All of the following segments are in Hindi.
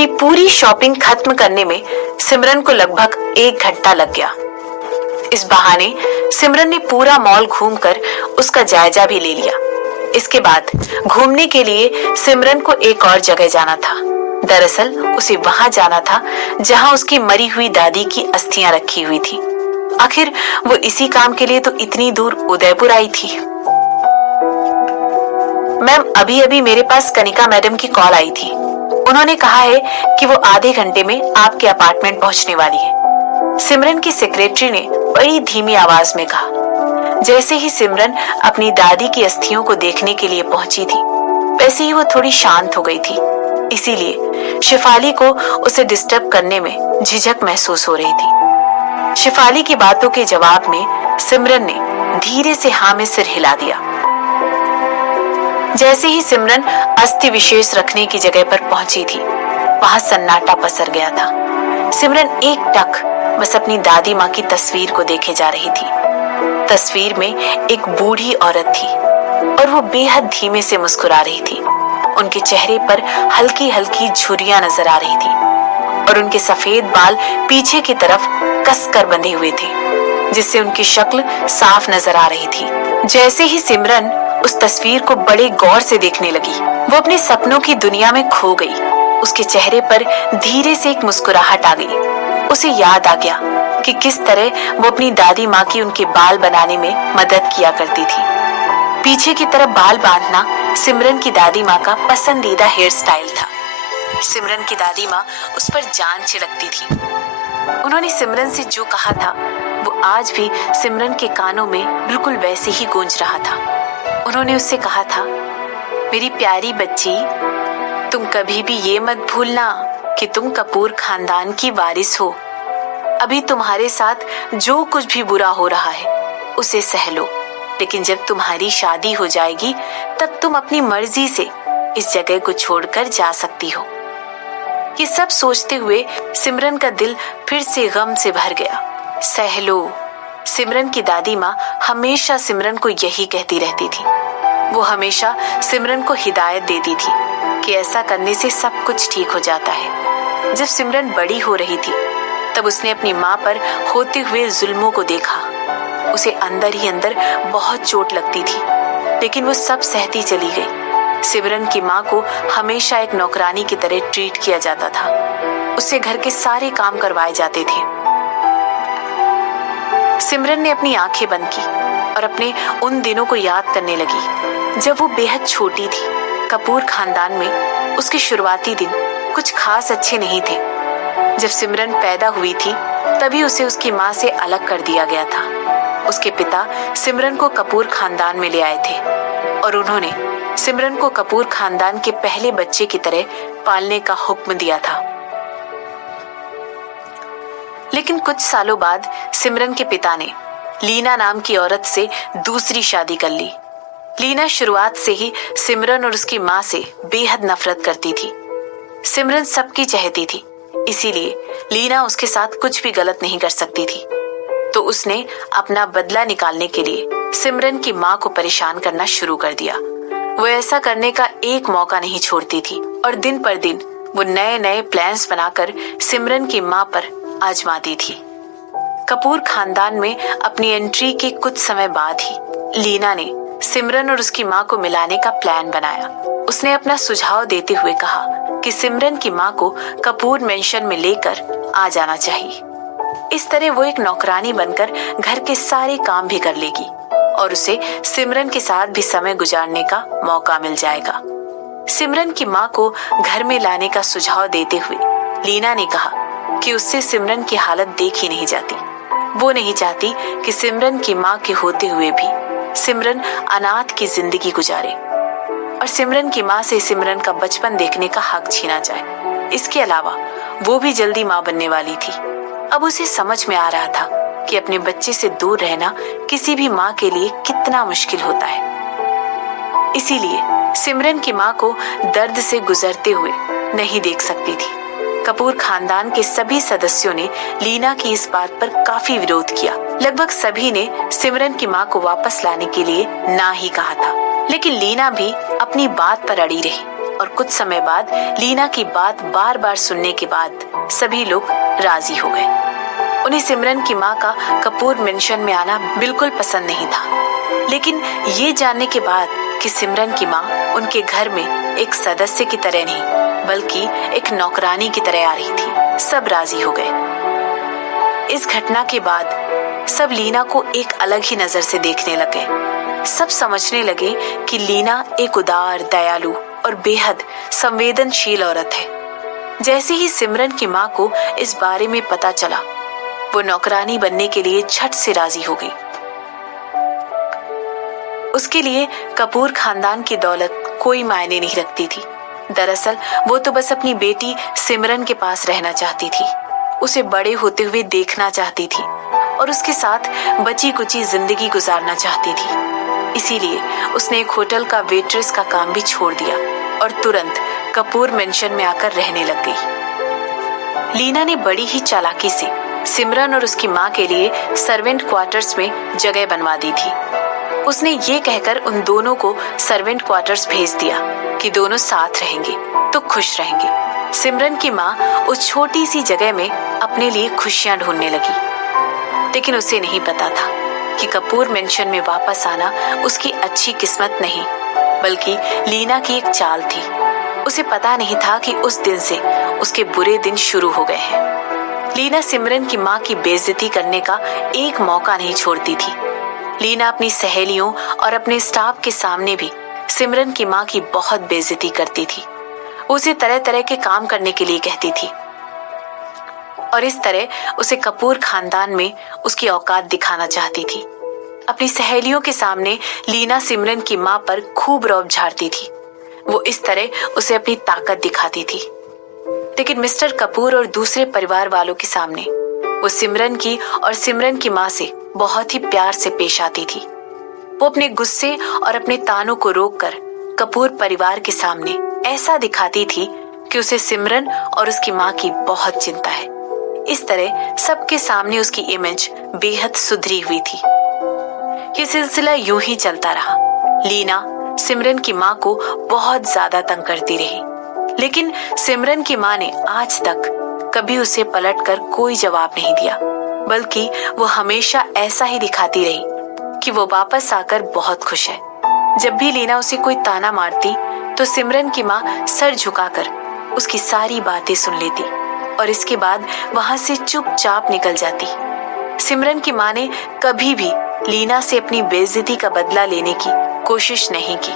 अपनी पूरी शॉपिंग खत्म करने में सिमरन को लगभग 1 घंटा लग गया। इस बहाने सिमरन ने पूरा मॉल घूमकर उसका जायजा भी ले लिया। इसके बाद घूमने के लिए सिमरन को एक और जगह जाना था। दरअसल उसे वहां जाना था जहां उसकी मरी हुई दादी की अस्थियां रखी हुई थी। आखिर वो इसी काम के लिए तो इतनी दूर उदयपुर आई थी। मैम, अभी अभी मेरे पास कनिका मैडम की कॉल आई थी। उन्होंने कहा है कि वो आधे घंटे में आपके अपार्टमेंट पहुंचने वाली है, सिमरन की सेक्रेटरी ने बड़ी धीमी आवाज में कहा। जैसे ही सिमरन अपनी दादी की अस्थियों को देखने के लिए पहुंची थी, वैसे ही वो थोड़ी शांत हो गई थी। इसीलिए शेफाली को उसे डिस्टर्ब करने में झिझक महसूस हो रही थी। शेफाली की बातों के जवाब में सिमरन ने धीरे से हाँ में सिर हिला दिया। जैसे ही सिमरन अस्थि विशेष रखने की जगह पर पहुंची थी, वहां सन्नाटा पसर गया था। सिमरन एकटक बस अपनी दादी माँ की तस्वीर को देखे जा रही थी। तस्वीर में एक बूढ़ी औरत थी और वो बेहद धीमे से मुस्कुरा रही थी। उनके चेहरे पर हल्की हल्की झुर्रियां नजर आ रही थी और उनके सफेद बाल पीछे की तरफ कसकर बंधे हुए थे, जिससे उनकी शक्ल साफ नजर आ रही थी। जैसे ही सिमरन उस तस्वीर को बड़े गौर से देखने लगी, वो अपने सपनों की दुनिया में खो गई। उसके चेहरे पर धीरे से एक मुस्कुराहट आ गई। उसे याद आ गया कि किस तरह वो अपनी दादी माँ की उनके बाल बनाने में मदद किया करती थी। पीछे की तरफ बाल बांधना सिमरन की दादी माँ का पसंदीदा हेयर स्टाइल था। सिमरन की दादी माँ उस पर जान छिड़कती थी। उन्होंने सिमरन से जो कहा था वो आज भी सिमरन के कानों में बिल्कुल वैसे ही गूंज रहा था। उन्होंने उससे कहा था, मेरी प्यारी बच्ची, तुम कभी भी ये मत भूलना कि तुम कपूर खानदान की वारिस हो। अभी तुम्हारे साथ जो कुछ भी बुरा हो रहा है उसे सह लो, लेकिन जब तुम्हारी शादी हो जाएगी तब तुम अपनी मर्जी से इस जगह को छोड़कर जा सकती हो। ये सब सोचते हुए सिमरन का दिल फिर से गम से भर गया। सह लो। सिमरन की दादी माँ हमेशा सिमरन को यही कहती रहती थी। वो हमेशा सिमरन को हिदायत देती थी कि ऐसा करने से सब कुछ ठीक हो जाता है। जब सिमरन बड़ी हो रही थी तब उसने अपनी माँ पर होते हुए जुल्मों को देखा। उसे अंदर ही अंदर बहुत चोट लगती थी, लेकिन वो सब सहती चली गई। सिमरन की माँ को हमेशा एक नौकरानी की तरह ट्रीट किया जाता था। उससे घर के सारे काम करवाए जाते थे। सिमरन ने अपनी आंखें बंद की और अपने उन दिनों को याद करने लगी जब वो बेहद छोटी थी। कपूर खानदान में उसके शुरुआती दिन कुछ खास अच्छे नहीं थे। जब सिमरन पैदा हुई थी तभी उसे उसकी माँ से अलग कर दिया गया था। उसके पिता सिमरन को कपूर खानदान में ले आए थे और उन्होंने सिमरन को कपूर खानदान के पहले बच्चे की तरह पालने का हुक्म दिया था। लेकिन कुछ सालों बाद सिमरन के पिता ने लीना नाम की औरत से दूसरी शादी कर ली। लीना शुरुआत से ही सिमरन और उसकी माँ से बेहद नफरत करती थी। सिमरन सबकी चाहती थी, इसीलिए लीना उसके साथ कुछ भी गलत नहीं कर सकती थी। तो उसने अपना बदला निकालने के लिए सिमरन की माँ को परेशान करना शुरू कर दिया। वो ऐसा करने का एक मौका नहीं छोड़ती थी और दिन पर दिन वो नए नए प्लान्स बनाकर सिमरन की माँ पर आजमाती थी। कपूर खानदान में अपनी एंट्री के कुछ समय बाद ही लीना ने सिमरन और उसकी माँ को मिलाने का प्लान बनाया। उसने अपना सुझाव देते हुए कहा कि सिमरन की माँ को कपूर मेंशन में लेकर आ जाना चाहिए। इस तरह वो एक नौकरानी बनकर घर के सारे काम भी कर लेगी और उसे सिमरन के साथ भी समय गुजारने का मौका मिल जाएगा। सिमरन की माँ को घर में लाने का सुझाव देते हुए लीना ने कहा कि उससे सिमरन की हालत देखी नहीं जाती। वो नहीं चाहती कि सिमरन की माँ के होते हुए भी सिमरन अनाथ की जिंदगी गुजारे और सिमरन की माँ से सिमरन का बचपन देखने का हक छीना जाए। इसके अलावा वो भी जल्दी माँ बनने वाली थी। अब उसे समझ में आ रहा था कि अपने बच्चे से दूर रहना किसी भी माँ के लिए कितना मुश्किल होता है। इसीलिए सिमरन की माँ को दर्द से गुजरते हुए नहीं देख सकती थी। कपूर खानदान के सभी सदस्यों ने लीना की इस बात पर काफी विरोध किया। लगभग सभी ने सिमरन की माँ को वापस लाने के लिए ना ही कहा था, लेकिन लीना भी अपनी बात पर अड़ी रही। और कुछ समय बाद लीना की बात बार बार सुनने के बाद सभी लोग राजी हो गए। उन्हें सिमरन की माँ का कपूर मेंशन में आना बिल्कुल पसंद नहीं था, लेकिन ये जानने के बाद कि सिमरन की माँ उनके घर में एक सदस्य की तरह नहीं बल्कि एक नौकरानी की तरह आ रही थी, सब राजी हो गए। इस घटना के बाद सब लीना को एक अलग ही नजर से देखने लगे। सब समझने लगे कि लीना एक उदार, दयालु और बेहद संवेदनशील औरत है। जैसे ही सिमरन की माँ को इस बारे में पता चला, वो नौकरानी बनने के लिए झट से राजी हो गई। उसके लिए कपूर खानदान की दौलत कोई मायने नहीं रखती थी। दरअसल वो तो बस अपनी बेटी सिमरन के पास रहना चाहती थी, उसे बड़े होते हुए देखना चाहती थी और उसके साथ बची कुची जिंदगी गुजारना चाहती थी। इसीलिए उसने एक होटल का वेट्रेस का काम भी छोड़ दिया और तुरंत कपूर मेंशन में आकर रहने लग गई। लीना ने बड़ी ही चालाकी से सिमरन और उसकी माँ के लिए सर्वेंट क्वार्टर्स में जगह बनवा दी थी। उसने ये कहकर उन दोनों को सर्वेंट क्वार्टर्स भेज दिया कि दोनों साथ रहेंगे तो खुश रहेंगे। सिमरन की माँ उस छोटी सी जगह में अपने लिए खुशियां ढूंढने लगी, लेकिन उसे नहीं पता था कि कपूर मेंशन में वापस आना उसकी अच्छी किस्मत नहीं बल्कि लीना की एक चाल थी। उसे पता नहीं था कि उस दिन से उसके बुरे दिन शुरू हो गए हैं। लीना सिमरन की माँ की बेइज्जती करने का एक मौका नहीं छोड़ती थी। लीना अपनी सहेलियों और अपने स्टाफ के सामने भी सिमरन की माँ की बहुत बेइज्जती करती थी। उसे तरह तरह के काम करने के लिए कहती थी और इस तरह उसे कपूर खानदान में उसकी औकात दिखाना चाहती थी। अपनी सहेलियों के सामने लीना सिमरन की माँ पर खूब रौब झाड़ती थी। वो इस तरह उसे अपनी ताकत दिखाती थी, लेकिन मिस्टर कपूर और दूसरे परिवार वालों के सामने वो सिमरन की और सिमरन की माँ से बहुत ही प्यार से पेश आती थी। वो अपने गुस्से और अपने तानों को रोककर कपूर परिवार के सामने ऐसा दिखाती थी कि उसे सिमरन और उसकी माँ की बहुत चिंता है। इस तरह सबके सामने उसकी इमेज बेहद सुधरी हुई थी। ये सिलसिला यूं ही चलता रहा। लीना सिमरन की माँ को बहुत ज्यादा तंग करती रही, लेकिन सिमरन की माँ ने आज तक कभी उसे पलटकर कोई जवाब नहीं दिया, बल्कि वो हमेशा ऐसा ही दिखाती रही कि वो वापस आकर बहुत खुश है। जब भी लीना उसे कोई ताना मारती तो सिमरन की माँ सर झुकाकर उसकी सारी बातें सुन लेती और इसके बाद वहां से चुपचाप निकल जाती। सिमरन की माँ ने कभी भी लीना से अपनी बेइज्जती का बदला लेने की कोशिश नहीं की।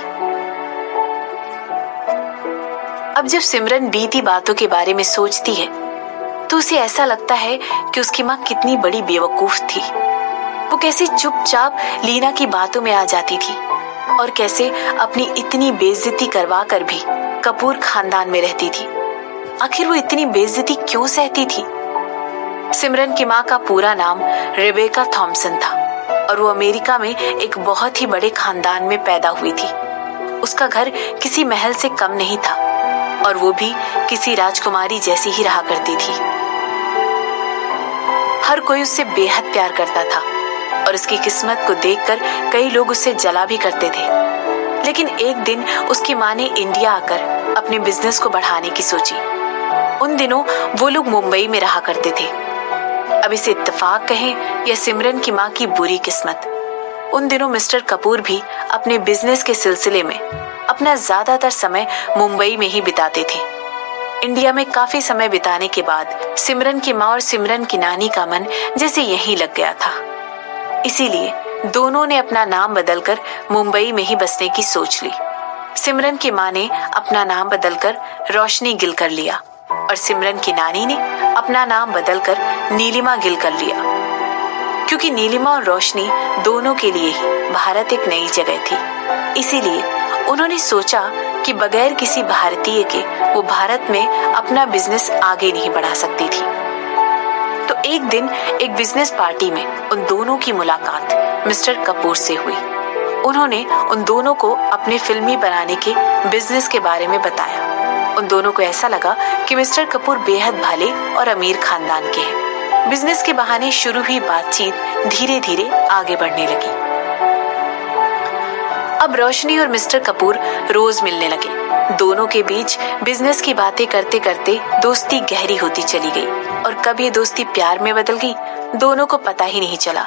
अब जब सिमरन बीती बातों के बारे में सोचती है तो उसे ऐसा लगता है कि उसकी माँ कितनी बड़ी बेवकूफ थी। वो कैसे चुपचाप लीना की बातों में आ जाती थी और कैसे अपनी इतनी बेइज्जती करवा कर भी कपूर खानदान में रहती थी। आखिर वो इतनी बेइज्जती क्यों सहती थी? सिमरन की माँ का पूरा नाम रेबेका थॉमसन था और वो अमेरिका में एक बहुत ही बड़े खानदान में पैदा हुई थी। उसका घर किसी महल से कम नहीं था और वो भी किसी राजकुमारी जैसी ही रहा करती थी। हर कोई उससे बेहद प्यार करता था और उसकी किस्मत को देखकर कई लोग उसे जला भी करते थे। लेकिन एक दिन उसकी माँ ने इंडिया आकर अपने बिजनेस को बढ़ाने की सोची। उन दिनों वो लोग मुंबई में रहा करते थे। अब इसे इत्तेफाक कहें या सिमरन की माँ की बुरी किस्मत, उन दिनों मिस्टर कपूर भी अपने बिजनेस के सिलसिले में अपना ज्यादातर समय मुंबई में ही बिताते थे। इंडिया में काफी समय बिताने के बाद सिमरन की माँ और सिमरन की नानी का मन जैसे यहीं लग गया था। इसीलिए दोनों ने अपना नाम बदलकर मुंबई में ही बसने की सोच ली। सिमरन की माँ ने अपना नाम बदलकर रोशनी गिल कर लिया और सिमरन की नानी ने अपना नाम बदलकर नीलिमा गिल कर लिया, क्योंकि नीलिमा और रोशनी दोनों के लिए ही भारत एक नई जगह थी। इसीलिए उन्होंने सोचा कि बगैर किसी भारतीय के वो भारत में अपना बिजनेस आगे नहीं बढ़ा सकती थी। तो एक दिन एक बिजनेस पार्टी में उन दोनों की मुलाकात मिस्टर कपूर से हुई। उन्होंने उन दोनों को अपने फिल्मी बनाने के बिजनेस के बारे में बताया। उन दोनों को ऐसा लगा कि मिस्टर कपूर बेहद भले और अमीर खानदान के हैं। बिजनेस के बहाने शुरू हुई बातचीत धीरे धीरे आगे बढ़ने लगी। अब रोशनी और मिस्टर कपूर रोज मिलने लगे। दोनों के बीच बिजनेस की बातें करते करते दोस्ती गहरी होती चली गई और कब ये दोस्ती प्यार में बदल गई, दोनों को पता ही नहीं चला।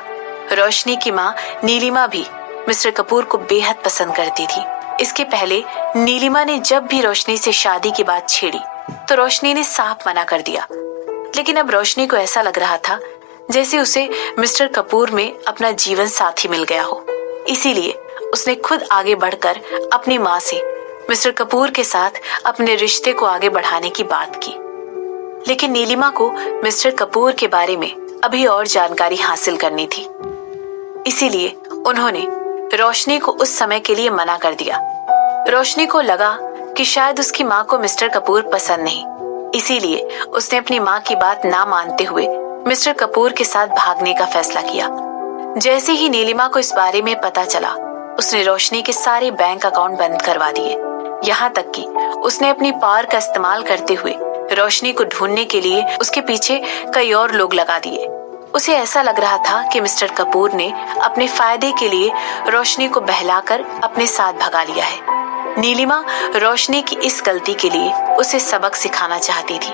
रोशनी की माँ नीलिमा भी मिस्टर कपूर को बेहद पसंद करती थी। इसके पहले नीलिमा ने जब भी रोशनी से शादी की बात छेड़ी तो रोशनी ने साफ मना कर दिया, लेकिन अब रोशनी को ऐसा लग रहा था जैसे उसे मिस्टर कपूर में अपना जीवन साथी मिल गया हो। इसीलिए उसने खुद आगे बढ़कर अपनी माँ से मिस्टर कपूर के साथ अपने रिश्ते को आगे बढ़ाने की बात की। लेकिन नीलिमा को मिस्टर कपूर के बारे में अभी और जानकारी हासिल करनी थी। इसीलिए उन्होंने रोशनी को उस समय के लिए मना कर दिया। रोशनी को लगा कि शायद उसकी माँ को मिस्टर कपूर पसंद नहीं, इसीलिए उसने अपनी माँ की बात ना मानते हुए मिस्टर कपूर के साथ भागने का फैसला किया। जैसे ही नीलिमा को इस बारे में पता चला, उसने रोशनी के सारे बैंक अकाउंट बंद करवा दिए। यहाँ तक कि उसने अपनी पावर का इस्तेमाल करते हुए रोशनी को ढूंढने के लिए उसके पीछे कई और लोग लगा दिए। उसे ऐसा लग रहा था कि मिस्टर कपूर ने अपने फायदे के लिए रोशनी को बहलाकर अपने साथ भगा लिया है। नीलिमा रोशनी की इस गलती के लिए उसे सबक सिखाना चाहती थी।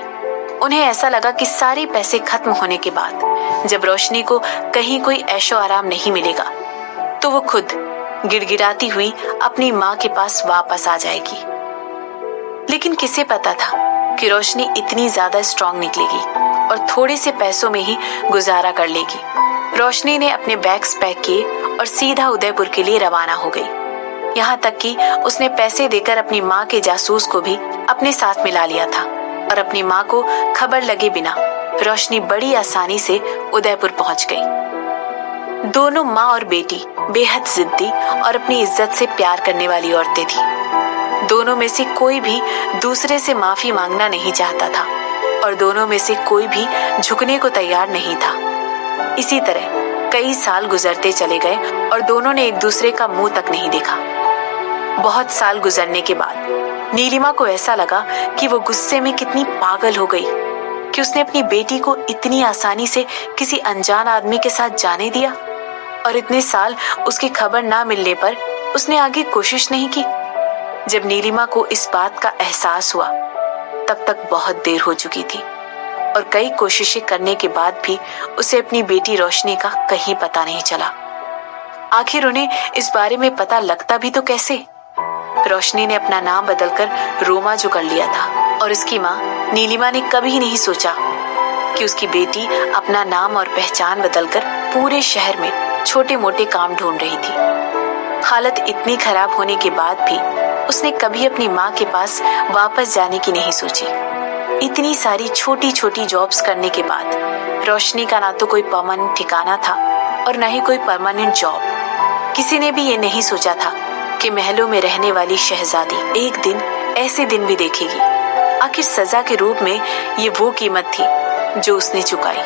उन्हें ऐसा लगा कि सारे पैसे खत्म होने के बाद जब रोशनी को कहीं कोई ऐशो आराम नहीं मिलेगा तो वो खुद गिड़गिड़ाती हुई अपनी माँ के पास वापस आ जाएगी। लेकिन किसे पता था कि रोशनी इतनी ज्यादा स्ट्रांग निकलेगी और थोड़े से पैसों में ही गुजारा कर लेगी। रोशनी ने अपने बैग्स पैक किए और सीधा उदयपुर के लिए रवाना हो गई। यहाँ तक कि उसने पैसे देकर अपनी माँ के जासूस को भी अपने साथ मिला लिया था और अपनी माँ को खबर लगे बिना रोशनी बड़ी आसानी से उदयपुर पहुंच गई। दोनों माँ और बेटी बेहद जिद्दी और अपनी इज्जत से प्यार करने वाली औरतें थी। दोनों में से कोई भी दूसरे से माफी मांगना नहीं चाहता था और दोनों में से कोई भी झुकने को तैयार नहीं था। इसी तरह कई साल गुजरते चले गए और दोनों ने एक दूसरे का मुंह तक नहीं देखा। बहुत साल गुजरने के बाद नीलिमा को ऐसा लगा कि वो गुस्से में कितनी पागल हो गई कि उसने अपनी बेटी को इतनी आसानी से किसी अनजान आदमी के साथ जाने दिया और इतने साल उसकी खबर ना मिलने पर उसने आगे कोशिश नहीं की। जब नीलिमा को इस बात का एहसास हुआ तब तक बहुत देर हो चुकी थी और कई कोशिशें करने के बाद भी उसे अपनी बेटी रोशनी का कहीं पता नहीं चला। आखिर उन्हें इस बारे में पता लगता भी तो कैसे? रोशनी ने अपना नाम बदलकर रोमा जो कर लिया था और उसकी माँ नीलिमा ने कभी नहीं सोचा कि उसकी बेटी अपना नाम और पहचान बदलकर पूरे शहर में छोटे मोटे काम ढूंढ रही थी। हालत इतनी खराब होने के बाद भी उसने कभी अपनी माँ के पास वापस जाने की नहीं सोची। इतनी सारी छोटी छोटी जॉब्स करने के बाद रोशनी का ना तो कोई परमानेंट ठिकाना था और ना ही कोई परमानेंट जॉब। किसी ने भी ये नहीं सोचा था कि महलों में रहने वाली शहजादी एक दिन ऐसे दिन भी देखेगी। आखिर सजा के रूप में ये वो कीमत थी जो उसने चुकाई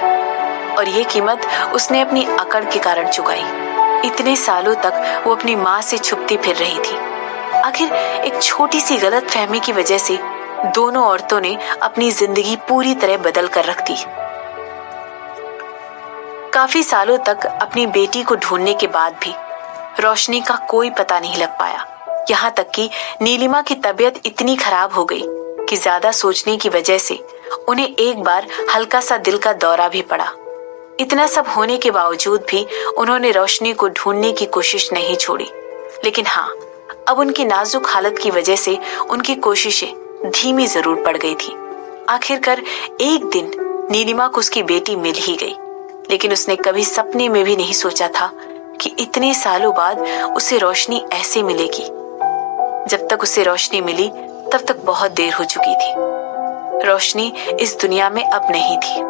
और ये कीमत उसने अपनी अकड़ के कारण चुकाई। इतने सालों तक वो अपनी माँ से छुपती फिर रही थी। आखिर एक छोटी सी गलत फहमी की वजह से दोनों औरतों ने अपनी जिंदगी पूरी तरह बदल कर रख दी। काफी सालों तक अपनी बेटी को ढूंढने के बाद भी रोशनी का कोई पता नहीं लग पाया। यहाँ तक कि नीलिमा की तबीयत इतनी खराब हो गई कि ज्यादा सोचने की वजह से उन्हें एक बार हल्का सा दिल का दौरा भी पड़ा। इतना सब होने के बावजूद भी उन्होंने रोशनी को ढूंढने की कोशिश नहीं छोड़ी। लेकिन हाँ, अब उनकी नाजुक हालत की वजह से उनकी कोशिशें धीमी जरूर पड़ गई थी। आखिरकार एक दिन नीलिमा को उसकी बेटी मिल ही गई, लेकिन उसने कभी सपने में भी नहीं सोचा था कि इतने सालों बाद उसे रोशनी ऐसे मिलेगी। जब तक उसे रोशनी मिली तब तक बहुत देर हो चुकी थी। रोशनी इस दुनिया में अब नहीं थी।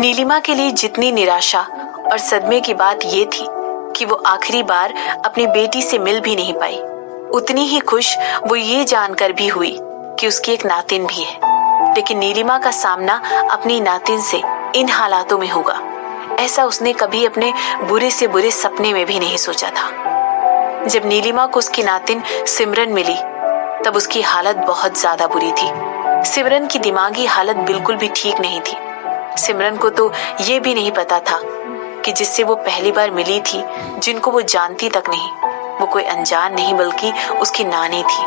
नीलिमा के लिए जितनी निराशा और सदमे की बात ये थी कि वो आखिरी बार अपनी बेटी से मिल भी नहीं पाई, उतनी ही खुश वो ये जानकर भी हुई कि उसकी एक नातिन भी है। लेकिन नीलिमा का सामना अपनी नातिन से इन हालातों में होगा, ऐसा उसने कभी अपने बुरे से बुरे सपने में भी नहीं सोचा था। जब नीलिमा को उसकी नातिन सिमरन मिली तब उसकी हालत बहुत ज्यादा बुरी थी। सिमरन की दिमागी हालत बिल्कुल भी ठीक नहीं थी। सिमरन को तो ये भी नहीं पता था कि जिससे वो पहली बार मिली थी, जिनको वो जानती तक नहीं, वो कोई अनजान नहीं बल्कि उसकी नानी थी।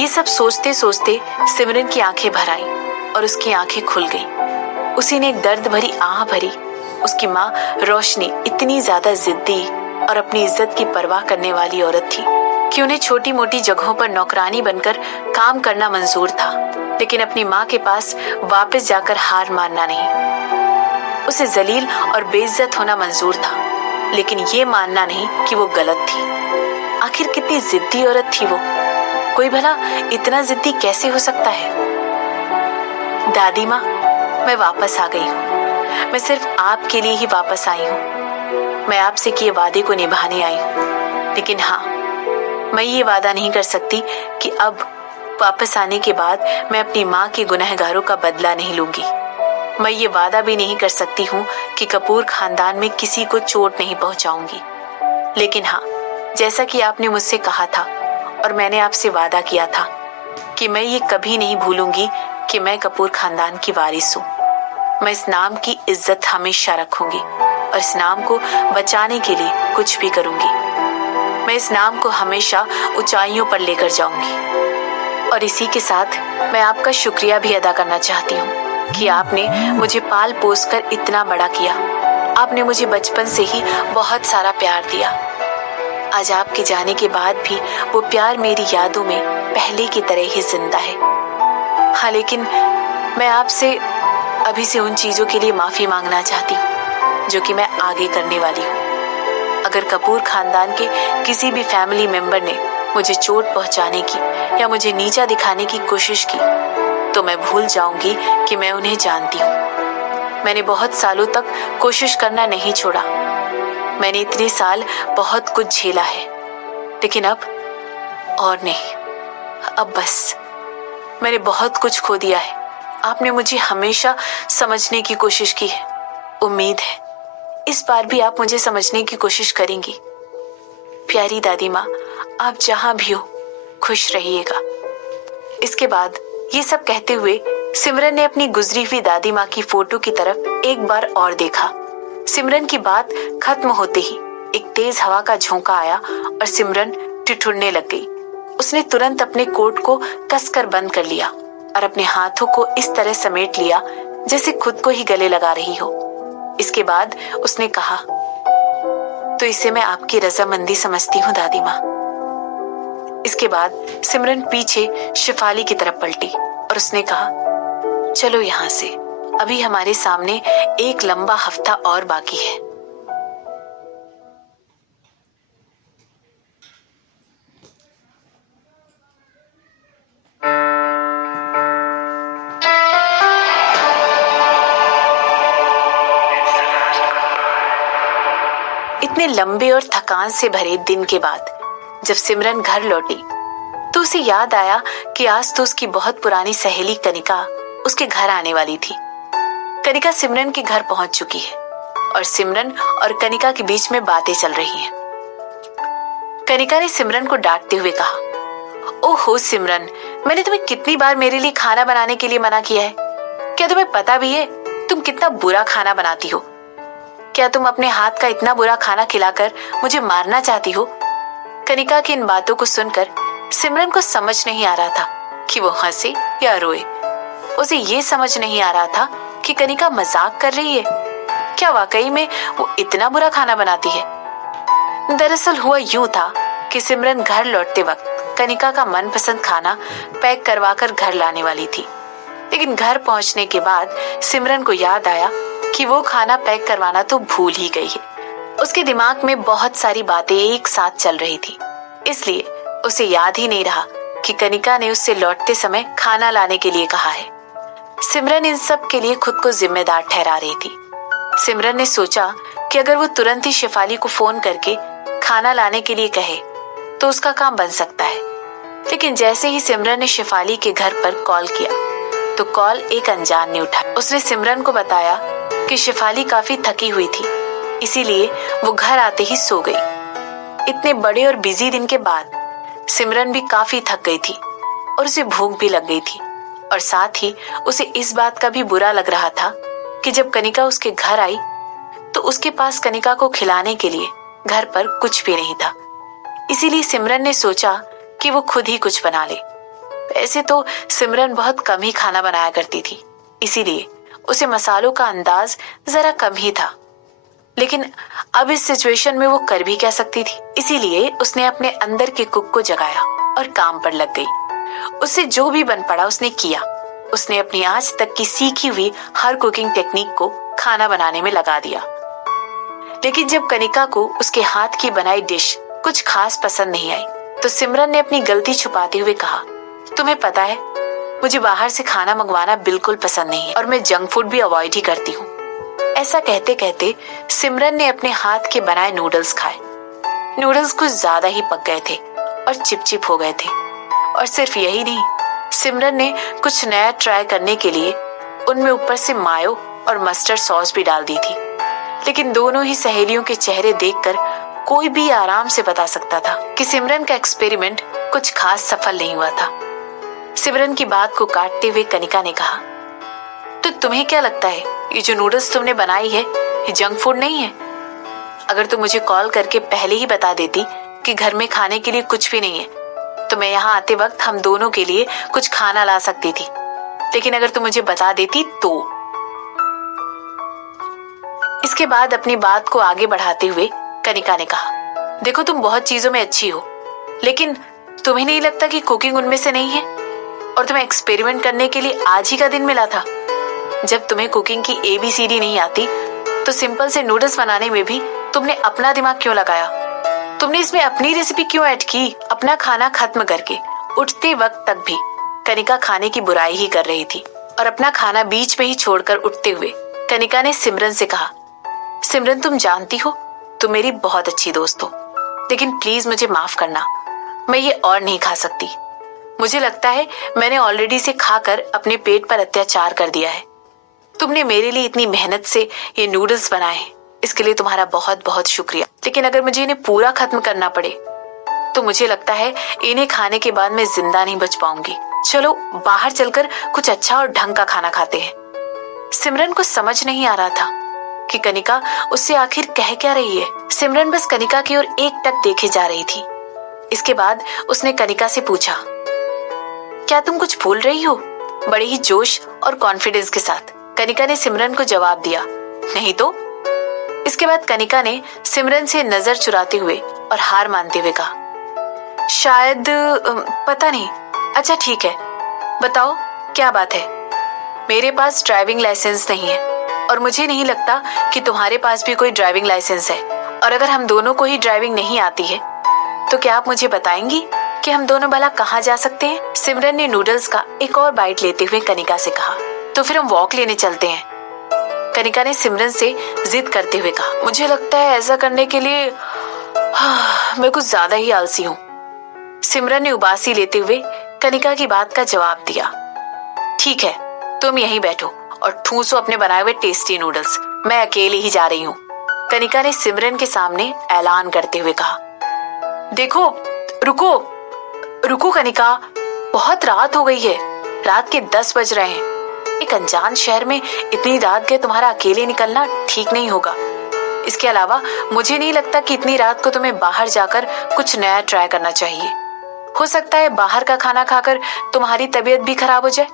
ये सब सोचते सोचते सिमरन की आंखें भर आईं और उसकी आंखें खुल गईं। उसी ने एक दर्द भरी आह भरी। उसकी माँ रोशनी इतनी ज्यादा जिद्दी और अपनी इज्जत की परवाह करने वाली औरत थी कि उन्हें छोटी मोटी जगहों पर नौकरानी बनकर काम करना मंजूर था, लेकिन अपनी माँ के पास वापस जाकर हार मानना नहीं। उसे जलील और बेइज्जत होना मंजूर था, लेकिन ये मानना नहीं कि वो गलत थी। आखिर कितनी जिद्दी औरत थी वो। कोई भला इतना जिद्दी कैसे हो सकता है? दादी माँ, मैं वापस आ गई हूँ। मैं सिर्फ आपके लिए ही वापस आई हूँ। मैं आपसे किए वादे को निभाने आई हूँ, लेकिन हाँ, मैं ये वादा नहीं कर सकती कि अब वापस आने के बाद मैं अपनी माँ के गुनहगारों का बदला नहीं लूंगी। मैं ये वादा भी नहीं कर सकती हूँ कि कपूर खानदान में किसी को चोट नहीं पहुंचाऊंगी। लेकिन हाँ, जैसा कि आपने मुझसे कहा था और मैंने आपसे वादा किया था कि मैं ये कभी नहीं भूलूंगी कि मैं कपूर खानदान की वारिस हूँ। मैं इस नाम की इज्जत हमेशा रखूंगी और इस नाम को बचाने के लिए कुछ भी करूंगी। मैं इस नाम को हमेशा ऊंचाइयों पर लेकर जाऊंगी। और इसी के साथ मैं आपका शुक्रिया भी अदा करना चाहती हूँ कि आपने मुझे पाल पोस कर इतना बड़ा किया। आपने मुझे बचपन से ही बहुत सारा प्यार दिया। आज आपके जाने के बाद भी वो प्यार मेरी यादों में पहले की तरह ही जिंदा है। हाँ, लेकिन मैं आपसे अभी से उन चीजों के लिए माफी मांगना चाहती हूँ जो कि मैं आगे करने वाली हूँ। अगर कपूर खानदान के किसी भी फैमिली मेंबर ने मुझे चोट पहुंचाने की या मुझे नीचा दिखाने की कोशिश की तो मैं भूल जाऊंगी कि मैं उन्हें जानती हूँ। मैंने बहुत सालों तक कोशिश करना नहीं छोड़ा। मैंने इतने साल बहुत कुछ झेला है, लेकिन अब और नहीं। अब बस मैंने बहुत कुछ खो दिया है। आपने मुझे हमेशा समझने की कोशिश की है। उम्मीद है इस बार भी आप मुझे समझने की कोशिश करेंगी। प्यारी दादी माँ, आप जहां भी हो खुश रहिएगा। इसके बाद ये सब कहते हुए सिमरन ने अपनी गुजरी हुई दादी माँ की फोटो की तरफ एक बार और देखा। सिमरन की बात खत्म होते ही एक तेज हवा का झोंका आया और सिमरन ठिठुरने लग गई। उसने तुरंत अपने कोट को कसकर बंद कर लिया और अपने हाथों को इस तरह समेट लिया जैसे खुद को ही गले लगा रही हो। इसके बाद उसने कहा, तो इसे मैं आपकी रजामंदी समझती हूँ दादी माँ। इसके बाद सिमरन पीछे शिफाली की तरफ पलटी और उसने कहा, चलो यहाँ से, अभी हमारे सामने एक लंबा हफ्ता और बाकी है। इतने लंबे और थकान से भरे दिन के बाद जब सिमरन घर लौटी तो उसे याद आया कि आज तो उसकी बहुत पुरानी सहेली कनिका उसके घर आने वाली थी। कनिका सिमरन के घर पहुंच चुकी है और सिमरन और कनिका के बीच में बातें चल रही हैं। कनिका ने सिमरन को डांटते हुए कहा, ओहो सिमरन, मैंने तुम्हें कितनी बार मेरे लिए खाना बनाने के लिए मना किया है। क्या तुम्हें पता भी है तुम कितना बुरा खाना बनाती हो? क्या तुम अपने हाथ का इतना बुरा खाना खिलाकर मुझे मारना चाहती हो? कनिका की इन बातों को सुनकर सिमरन को समझ नहीं आ रहा था कि वो हंसे या रोए। उसे ये समझ नहीं आ रहा था कि कनिका मजाक कर रही है। क्या वाकई में वो इतना बुरा खाना बनाती है? दरअसल हुआ यूं था कि सिमरन घर लौटते वक्त कनिका का मनपसंद खाना पैक करवाकर घर लाने वाली थी, लेकिन घर पहुंचने के बाद सिमरन को याद आया कि वो खाना पैक करवाना तो भूल ही गई है। उसके दिमाग में बहुत सारी बातें एक साथ चल रही थी, इसलिए उसे याद ही नहीं रहा कि कनिका ने उससे लौटते समय खाना लाने के लिए कहा है। सिमरन इन सब के लिए खुद को जिम्मेदार ठहरा रही थी। सिमरन ने सोचा कि अगर वो तुरंत ही शेफाली को फोन करके खाना लाने के लिए कहे तो उसका काम बन सकता है। लेकिन जैसे ही सिमरन ने शेफाली के घर पर कॉल किया तो कॉल एक अनजान ने उठाया। उसने सिमरन को बताया कि शेफाली काफी थकी हुई थी, इसीलिए वो घर आते ही सो गई। इतने बड़े और बिजी दिन के बाद सिमरन भी काफी थक गई थी और उसे भूख भी लग गई थी, और साथ ही उसे इस बात का भी बुरा लग रहा था कि जब कनिका उसके घर आई तो उसके पास कनिका को खिलाने के लिए घर पर कुछ भी नहीं था, इसीलिए सिमरन ने सोचा कि वो खुद ही कुछ बना ले। वैसे तो सिमरन बहुत कम ही खाना बनाया करती थी, इसीलिए उसे मसालों का अंदाज जरा कम ही था। लेकिन अब इस सिचुएशन में वो कर भी क्या सकती थी, इसीलिए उसने अपने अंदर के कुक को जगाया और काम पर लग गई। उससे जो भी बन पड़ा उसने किया। उसने अपनी आज तक की सीखी हुई हर कुकिंग टेक्निक को खाना बनाने में लगा दिया। लेकिन जब कनिका को उसके हाथ की बनाई डिश कुछ खास पसंद नहीं आई, तो सिमरन ने अपनी गलती छुपाते हुए कहा, तुम्हें पता है मुझे बाहर से खाना मंगवाना बिल्कुल पसंद नहीं है और मैं जंक फूड भी अवॉइड ही करती हूँ। ऐसा कहते कहते सिमरन ने अपने हाथ के बनाए नूडल्स खाए। नूडल्स कुछ ज्यादा ही पक गए थे और चिपचिप हो गए थे। और सिर्फ यही नहीं, सिमरन ने कुछ नया ट्राई करने के लिए उनमें ऊपर से मायो और मस्टर्ड सॉस भी डाल दी थी। लेकिन दोनों ही सहेलियों के चेहरे देखकर कोई भी आराम से बता सकता था कि सिमरन का एक्सपेरिमेंट कुछ खास सफल नहीं हुआ था। सिमरन की बात को काटते हुए कनिका ने कहा, तो तुम्हें क्या लगता है ये जो नूडल्स तुमने बनाई है ये जंक फूड नहीं है? अगर तुम मुझे कॉल करके पहले ही बता देती कि घर में खाने के लिए कुछ भी नहीं है, तो मैं यहाँ आते वक्त हम दोनों के लिए कुछ खाना ला सकती थी। लेकिन अगर तुम मुझे बता देती तो। इसके बाद अपनी बात को आगे बढ़ाते हुए कनिका ने कहा, देखो तुम बहुत चीजों में अच्छी हो, लेकिन तुम्हें नहीं लगता कि कुकिंग उनमें से नहीं है? और तुम्हें एक्सपेरिमेंट करने के लिए आज ही का दिन मिला था। जब तुम्हें कुकिंग की ABCD नहीं आती, तो सिंपल से नूडल्स बनाने में भी तुमने अपना दिमाग क्यों लगाया? तुमने इसमें अपनी रेसिपी क्यों ऐड की? अपना खाना खत्म करके उठते वक्त तक भी कनिका खाने की बुराई ही कर रही थी। और अपना खाना बीच में ही छोड़कर उठते हुए कनिका ने सिमरन से कहा, सिमरन तुम जानती हो तुम मेरी बहुत अच्छी दोस्त हो, लेकिन प्लीज मुझे माफ करना, मैं ये और नहीं खा सकती। मुझे लगता है मैंने ऑलरेडी इसे खाकर अपने पेट पर अत्याचार कर दिया है। तुमने मेरे लिए इतनी मेहनत से ये नूडल्स बनाए, इसके लिए तुम्हारा बहुत बहुत शुक्रिया। लेकिन अगर मुझे इन्हें पूरा खत्म करना पड़े तो मुझे लगता है इन्हें खाने के बाद मैं जिंदा नहीं बच पाऊंगी। चलो बाहर चलकर कुछ अच्छा और ढंग का खाना खाते हैं। सिमरन को समझ नहीं आ रहा था कि कनिका उससे आखिर कह क्या रही है। सिमरन बस कनिका की ओर एकटक देखे जा रही थी। इसके बाद उसने कनिका से पूछा, क्या तुम कुछ भूल रही हो? बड़े ही जोश और कॉन्फिडेंस के साथ कनिका ने सिमरन को जवाब दिया, नहीं तो। इसके बाद कनिका ने सिमरन से नजर चुराते हुए और हार मानते हुए कहा, शायद पता नहीं। अच्छा ठीक है, बताओ क्या बात है? मेरे पास ड्राइविंग लाइसेंस नहीं है और मुझे नहीं लगता कि तुम्हारे पास भी कोई ड्राइविंग लाइसेंस है। और अगर हम दोनों को ही ड्राइविंग नहीं आती है तो क्या आप मुझे बताएंगी कि हम दोनों भला कहाँ जा सकते हैं? सिमरन ने नूडल्स का एक और बाइट लेते हुए कनिका से कहा, तो फिर हम वॉक लेने चलते हैं। कनिका ने सिमरन से जिद करते हुए कहा, मुझे लगता है ऐसा करने के लिए मैं कुछ ज्यादा ही आलसी हूँ। सिमरन ने उबासी लेते हुए कनिका की बात का जवाब दिया, ठीक है तुम यहीं बैठो और ठूसो अपने बनाए हुए टेस्टी नूडल्स, मैं अकेले ही जा रही हूँ। कनिका ने सिमरन के सामने ऐलान करते हुए कहा, देखो रुको रुको कनिका, बहुत रात हो गई है, रात के 10 बज रहे हैं। एक अनजान शहर में इतनी रात गए तुम्हारा अकेले निकलना ठीक नहीं होगा। इसके अलावा मुझे नहीं लगता कि इतनी रात को तुम्हें बाहर जाकर कुछ नया ट्राई करना चाहिए। हो सकता है बाहर का खाना खाकर तुम्हारी तबीयत भी खराब हो जाए।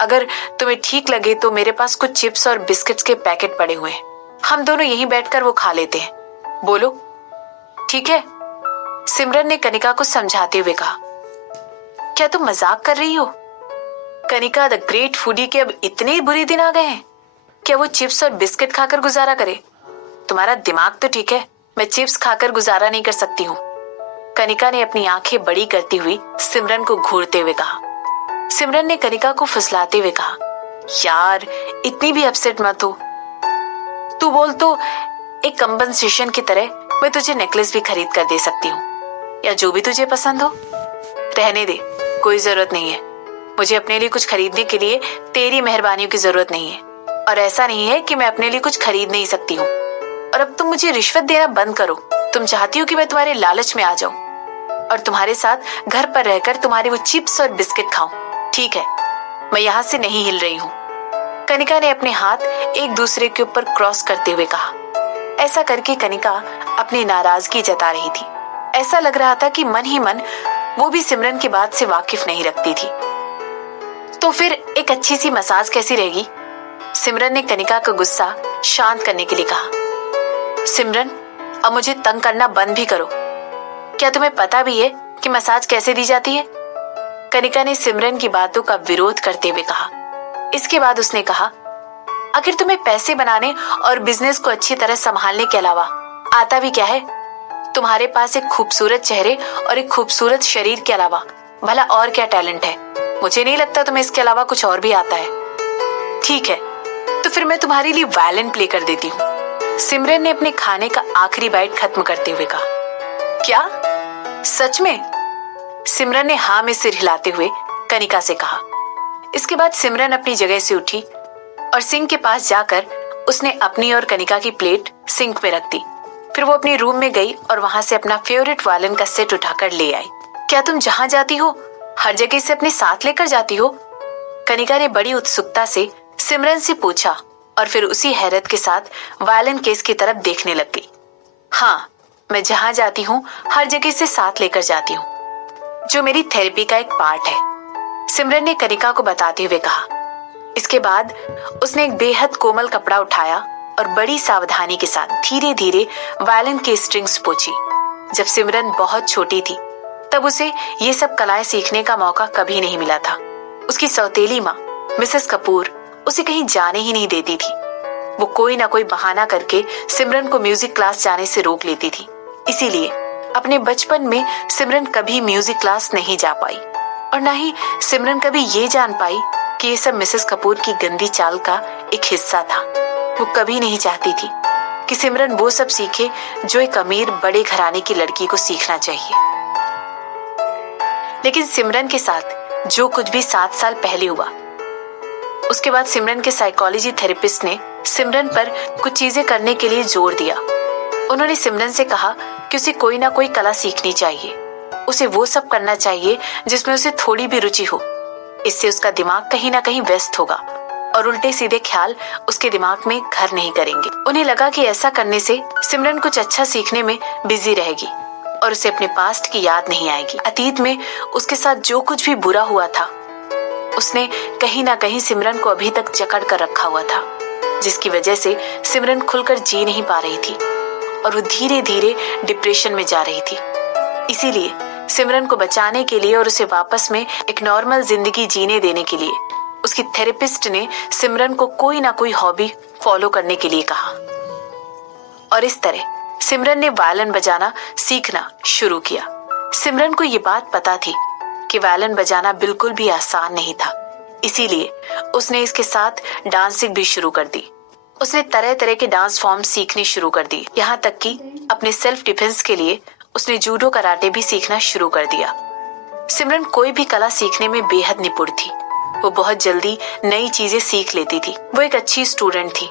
अगर तुम्हें ठीक लगे तो मेरे पास कुछ चिप्स और बिस्किट्स के पैकेट पड़े हुए हैं, हम दोनों यहीं बैठकर वो खा लेते हैं। बोलो ठीक है? सिमरन ने कनिका को समझाते हुए कहा, क्या तुम मजाक कर रही हो? कनिका द ग्रेट फूडी के अब इतने बुरे दिन आ गए हैं? क्या वो चिप्स और बिस्किट खाकर गुजारा करे? तुम्हारा दिमाग तो ठीक है, मैं चिप्स खाकर गुजारा नहीं कर सकती हूँ। कनिका ने अपनी आंखें बड़ी करती हुई सिमरन को घूरते हुए कहा। सिमरन ने कनिका को फुसलाते हुए कहा, यार इतनी भी अपसेट मत हो। तू बोल तो एक कंपनसेशन की तरह मैं तुझे नेकलेस भी खरीद कर दे सकती हूँ, या जो भी तुझे पसंद हो। रहने दे, कोई जरूरत नहीं है। मुझे अपने लिए कुछ खरीदने के लिए तेरी मेहरबानियों की जरूरत नहीं है। और ऐसा नहीं है कि मैं अपने लिए कुछ खरीद नहीं सकती हूँ। और अब तुम मुझे रिश्वत देना बंद करो। तुम चाहती हो कि मैं तुम्हारे लालच में आ जाऊं और तुम्हारे साथ घर पर रहकर तुम्हारे वो चिप्स और बिस्किट खाऊं। ठीक है, मैं यहाँ से नहीं हिल रही हूँ। कनिका ने अपने हाथ एक दूसरे के ऊपर क्रॉस करते हुए कहा। ऐसा करके कनिका अपनी नाराजगी जता रही थी। ऐसा लग रहा था कि मन ही मन वो भी सिमरन की बात से वाकिफ नहीं रखती थी। तो फिर एक अच्छी सी मसाज कैसी रहेगी? सिमरन ने कनिका का गुस्सा शांत करने के लिए कहा। सिमरन, अब मुझे तंग करना बंद भी करो। क्या तुम्हें पता भी है कि मसाज कैसे दी जाती है? कनिका ने सिमरन की बातों का विरोध करते हुए कहा। इसके बाद उसने कहा, आखिर तुम्हें पैसे बनाने और बिजनेस को अच्छी तरह संभालने के अलावा आता भी क्या है? तुम्हारे पास एक खूबसूरत चेहरे और एक खूबसूरत शरीर के अलावा भला और क्या टैलेंट है? मुझे नहीं लगता तुम्हें इसके अलावा कुछ और भी आता है। ठीक है, तो फिर मैं तुम्हारे लिए वायलिन प्ले कर देती हूँ। सिमरन ने अपने खाने का आखिरी बाइट खत्म करते हुए कहा। क्या? सच में? सिमरन ने हाँ में सिर हिलाते हुए कनिका से कहा। इसके बाद सिमरन अपनी जगह से उठी और सिंक के पास जाकर उसने अपनी और कनिका की प्लेट सिंक में रख दी। फिर वो अपने रूम में गई और वहां से अपना फेवरेट वायलिन का सेट उठाकर ले आई। क्या तुम जहां जाती हो हर जगह से अपने साथ लेकर जाती हो? कनिका ने बड़ी उत्सुकता से सिमरन से पूछा और फिर उसी हैरत के साथ वायलिन केस की तरफ देखने लग गई। हाँ, मैं जहां जाती हूँ हर जगह से साथ लेकर जाती हूँ, जो मेरी थेरेपी का एक पार्ट है, सिमरन ने कनिका को बताते हुए कहा। इसके बाद उसने एक बेहद कोमल कपड़ा उठाया और बड़ी सावधानी के साथ धीरे धीरे वायलिन की स्ट्रिंग्स पोंछी। जब सिमरन बहुत छोटी थी तब उसे ये सब कलाएं सीखने का मौका कभी नहीं मिला था। उसकी सौतेली माँ मिसेस कपूर उसे कहीं जाने ही नहीं देती थी। वो कोई ना कोई बहाना करके सिमरन को म्यूजिक क्लास जाने से रोक लेती थी। इसीलिए अपने बचपन में सिमरन कभी म्यूजिक क्लास नहीं जा पाई और ना ही सिमरन कभी ये जान पाई कि ये सब मिसेस कपूर की गंदी चाल का एक हिस्सा था। वो कभी नहीं चाहती थी कि सिमरन वो सब सीखे जो एक अमीर बड़े घराने की लड़की को सीखना चाहिए। लेकिन सिमरन के साथ जो कुछ भी 7 साल पहले हुआ, उसके बाद सिमरन के साइकोलॉजी थेरेपिस्ट ने सिमरन पर कुछ चीजें करने के लिए जोर दिया। उन्होंने सिमरन से कहा कि उसे कोई ना कोई कला सीखनी चाहिए। उसे वो सब करना चाहिए जिसमें उसे थोड़ी भी रुचि हो। इससे उसका दिमाग कहीं ना कहीं व्यस्त होगा और उल्टे सीधे ख्याल उसके दिमाग में घर नहीं करेंगे। उन्हें लगा कि ऐसा करने से सिमरन कुछ अच्छा सीखने में बिजी रहेगी और उसे अपने पास्ट की याद नहीं आएगी। अतीत में उसके साथ जो कुछ भी बुरा हुआ था, उसने कहीं ना कहीं सिमरन को अभी तक जकड़ कर रखा हुआ था, जिसकी वजह से सिमरन खुलकर जी नहीं पा रही थी और वो धीरे धीरे डिप्रेशन में जा रही थी। इसीलिए सिमरन को बचाने के लिए और उसे वापस में एक नॉर्मल जिंदगी जीने देने के लिए उसकी थेरेपिस्ट ने सिमरन को कोई ना कोई हॉबी फॉलो करने के लिए कहा। और इस तरह सिमरन ने वायलिन बजाना सीखना शुरू किया। सिमरन को ये बात पता थी कि वायलिन बजाना बिल्कुल भी आसान नहीं था, इसीलिए उसने इसके साथ डांसिंग भी शुरू कर दी। उसने तरह तरह के डांस फॉर्म सीखने शुरू कर दी। यहाँ तक कि अपने सेल्फ डिफेंस के लिए उसने जूडो कराटे भी सीखना शुरू कर दिया। सिमरन कोई भी कला सीखने में बेहद निपुण थी। वो बहुत जल्दी नई चीजें सीख लेती थी। वो एक अच्छी स्टूडेंट थी।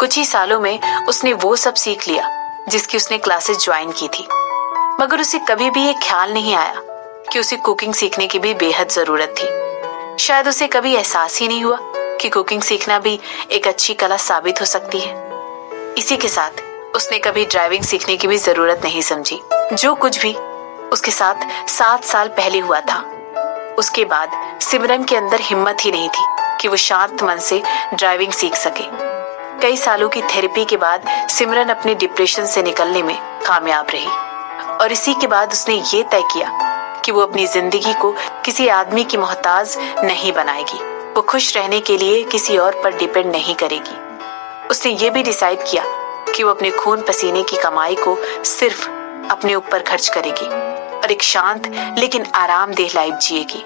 कुछ ही सालों में उसने वो सब सीख लिया जिसकी उसने क्लासेस ज्वाइन की थी। मगर उसे कभी भी ये ख्याल नहीं आया कि उसे कुकिंग सीखने की भी बेहद जरूरत थी। शायद उसे कभी एहसास ही नहीं हुआ कि कुकिंग सीखना भी एक अच्छी कला साबित हो सकती है। इसी के साथ उसने कभी ड्राइविंग सीखने की भी जरूरत नहीं समझी। जो कुछ भी उसके साथ 7 साल पहले हुआ था, उसके बाद सिमरन के अंदर हिम्मत ही नहीं थी कि वो शांत मन से ड्राइविंग सीख सके। कई सालों की थेरेपी के बाद सिमरन अपने डिप्रेशन से निकलने में कामयाब रही और इसी के बाद उसने ये तय किया कि वो अपनी जिंदगी को किसी आदमी की मोहताज नहीं बनाएगी। वो खुश रहने के लिए किसी और पर डिपेंड नहीं करेगी। उसने ये भी डिसाइड किया कि वो अपने खून पसीने की कमाई को सिर्फ अपने ऊपर खर्च करेगी और एक शांत लेकिन आरामदेह लाइफ जिएगी।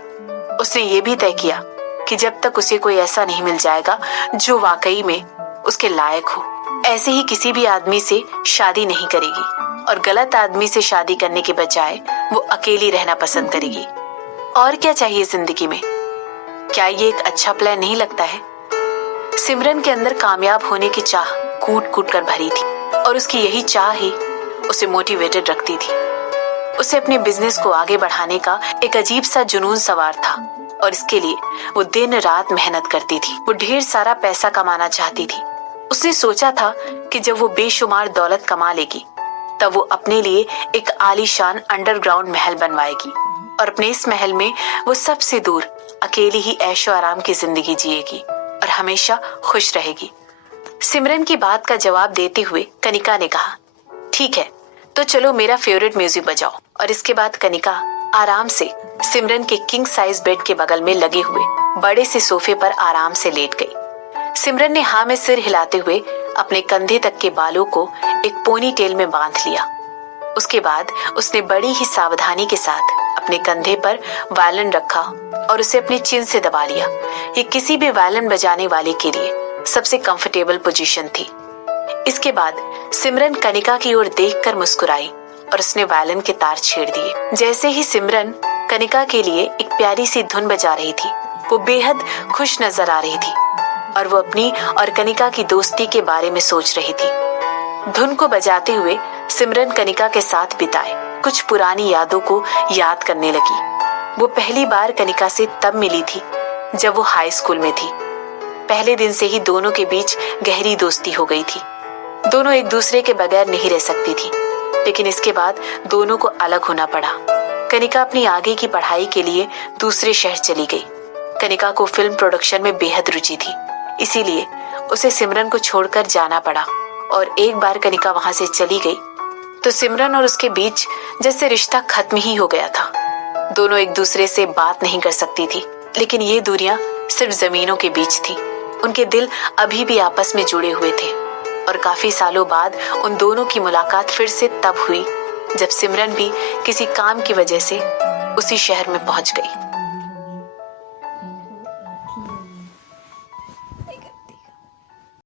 उसने ये भी तय किया कि जब तक उसे कोई ऐसा नहीं मिल जाएगा जो वाकई में उसके लायक हो, ऐसे ही किसी भी आदमी से शादी नहीं करेगी और गलत आदमी से शादी करने के बजाय वो अकेली रहना पसंद करेगी। और क्या चाहिए जिंदगी में? क्या ये एक अच्छा प्लान नहीं लगता है? सिमरन के अंदर कामयाब होने की चाह कूट कूट कर भरी थी और उसकी यही चाह ही उसे मोटिवेटेड रखती थी। उसे अपने बिजनेस को आगे बढ़ाने का एक अजीब सा जुनून सवार था और इसके लिए वो दिन रात मेहनत करती थी। वो ढेर सारा पैसा कमाना चाहती थी, उसने सोचा था कि जब वो बेशुमार दौलत कमा लेगी तब वो अपने लिए एक आलीशान अंडरग्राउंड महल बनवाएगी और अपने इस महल में वो सबसे दूर अकेली ही ऐशो आराम की जिंदगी जिएगी और हमेशा खुश रहेगी। सिमरन की बात का जवाब देते हुए कनिका ने कहा, ठीक है, तो चलो मेरा फेवरेट म्यूजिक बजाओ। और इसके बाद कनिका आराम से सिमरन के किंग साइज बेड के बगल में लगे हुए बड़े से सोफे पर आराम से लेट गई। सिमरन ने हाँ में सिर हिलाते हुए अपने कंधे तक के बालों को एक पोनी टेल में बांध लिया। उसके बाद उसने बड़ी ही सावधानी के साथ अपने कंधे पर वायलिन रखा और उसे अपनी चिन से दबा लिया। ये किसी भी वायलिन बजाने वाले के लिए सबसे कंफर्टेबल पोजीशन थी। इसके बाद सिमरन कनिका की ओर देखकर मुस्कुराई और उसने वायलिन के तार छेड़ दिए। जैसे ही सिमरन कनिका के लिए एक प्यारी सी धुन बजा रही थी, वो बेहद खुश नजर आ रही थी और वो अपनी और कनिका की दोस्ती के बारे में सोच रही थी। धुन को बजाते हुए सिमरन कनिका के साथ बिताए कुछ पुरानी यादों को याद करने लगी। वो पहली बार कनिका से तब मिली थी जब वो हाई स्कूल में थी। पहले दिन से ही दोनों के बीच गहरी दोस्ती हो गई थी। दोनों एक दूसरे के बगैर नहीं रह सकती थी, लेकिन इसके बाद दोनों को अलग होना पड़ा। कनिका अपनी आगे की पढ़ाई के लिए दूसरे शहर चली गई। कनिका को फिल्म प्रोडक्शन में बेहद रुचि थी, इसीलिए उसे सिमरन को छोड़कर जाना पड़ा। और एक बार कनिका वहां से चली गई तो सिमरन और उसके बीच जैसे रिश्ता खत्म ही हो गया था। दोनों एक दूसरे से बात नहीं कर सकती थी, लेकिन ये दूरियां सिर्फ जमीनों के बीच थी। उनके दिल अभी भी आपस में जुड़े हुए थे और काफी सालों बाद उन दोनों की मुलाकात फिर से तब हुई जब सिमरन भी किसी काम की वजह से उसी शहर में पहुंच गई।